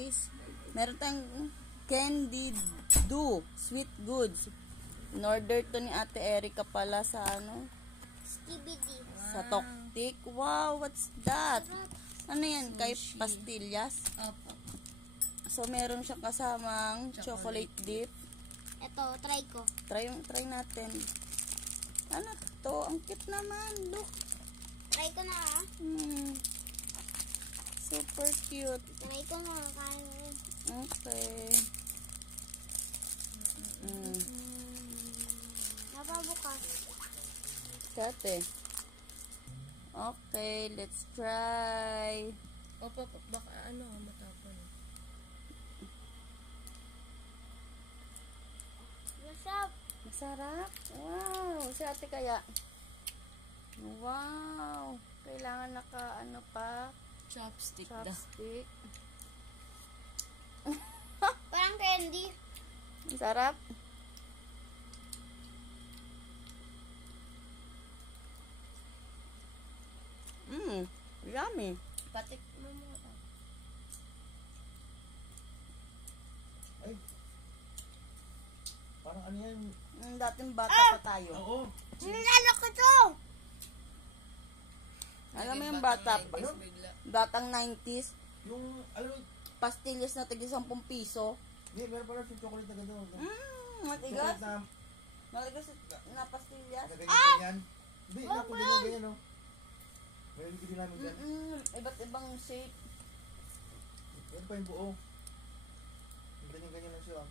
guys. Meron tayong candy do, sweet goods. In order to ni Ate Erica pala sa ano? Skibidi. Sa Toktik. Wow, what's that? Ano yan? Kay pastillas? Opo. So, meron siyang kasamang chocolate dip. Ito, try ko. Try natin. Ano to? Ang cute naman. Look. Try ko na ah. Super cute. Try ko na. Kain. Okay. Napabukas. Kate. Okay, let's try. Opo, baka ano, matapon. Masarap. Masarap. Wow. Si Ate kaya. Wow. Kailangan ano pa. Chopstick. Chopstick. Parang candy. Masarap. Yummy. Patik mo mo. Ay. Parang ano yan? Dating bata pa tayo. Oo. Nilalo ko to. Alam mo yung bata pa. Ano? Batang 90s. Yung, alam mo, Pastillas na tig 10 piso. hindi, meron pala yung chocolate na gano'n. Matigas. Chocolate na, Matigas na pastillas. na ganyan-ganyan. Hindi, na kung ganyan-ganyan, no? Meron din namin dyan. Iba't ibang shape. Yan pa yung buo. Ganyan-ganyan lang siya.